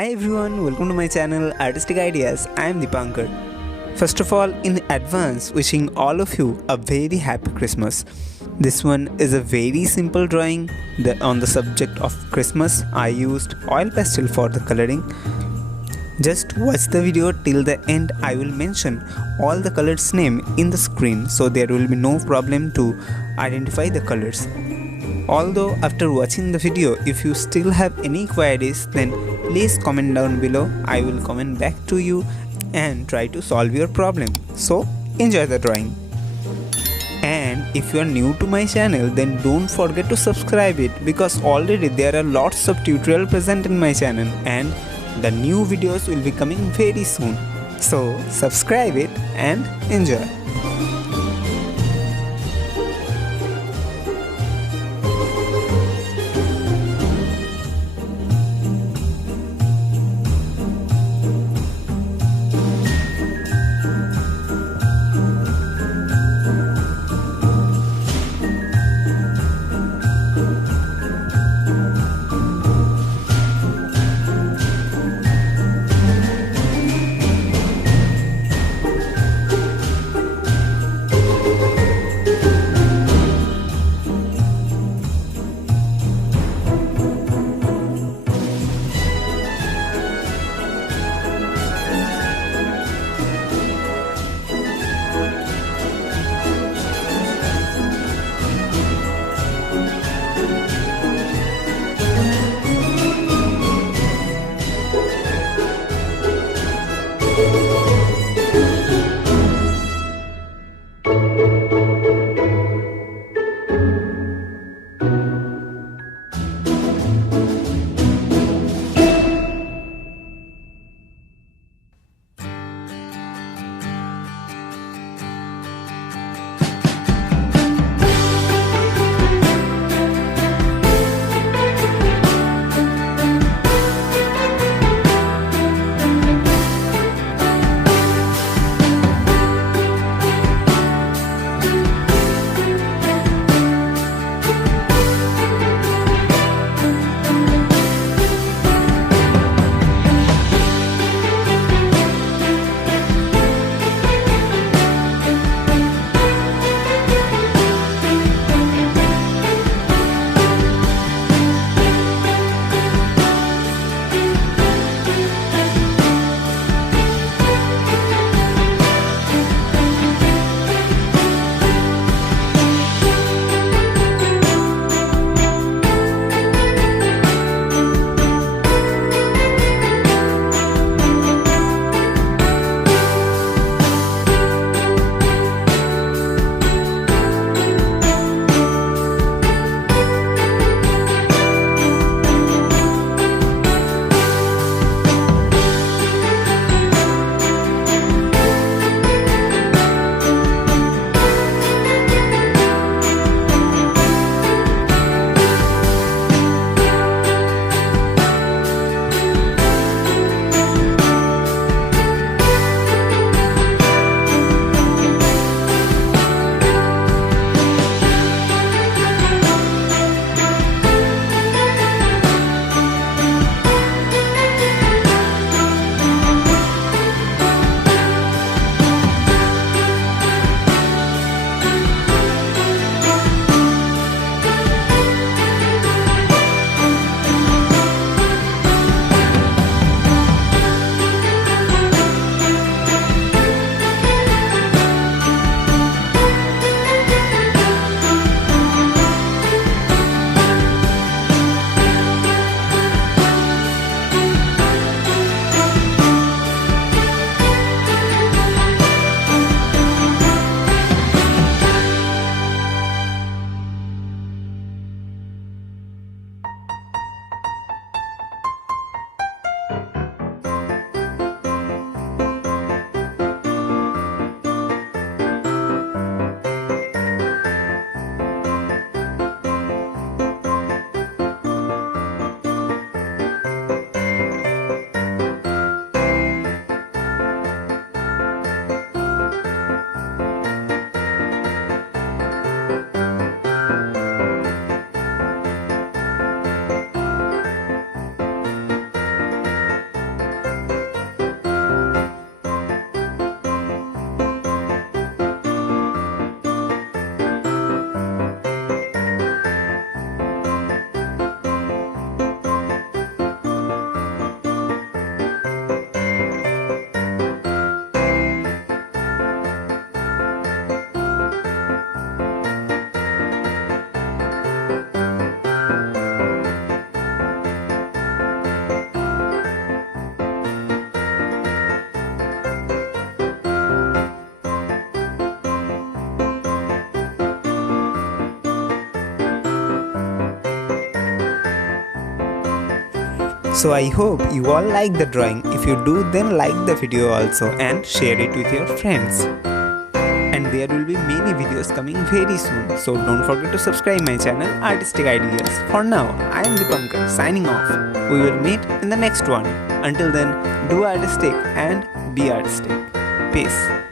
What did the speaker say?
Hi everyone, welcome to my channel Artistic Ideas. I am Dipankar. First of all, in advance, wishing all of you a very happy Christmas. This one is a very simple drawing on the subject of Christmas. I used oil pastel for the coloring. Just watch the video till the end. I will mention all the colors name in the screen, so there will be no problem to identify the colors. Although after watching the video, if you still have any queries, then please comment down below. I will comment back to you and try to solve your problem. So enjoy the drawing. And if you are new to my channel, then don't forget to subscribe it, because already there are lots of tutorials present in my channel and the new videos will be coming very soon. So subscribe it and enjoy. So I hope you all like the drawing. If you do, then like the video also and share it with your friends. And there will be many videos coming very soon. So don't forget to subscribe my channel Artistic Ideas. For now, I am Dipankar signing off. We will meet in the next one. Until then, do artistic and be artistic. Peace.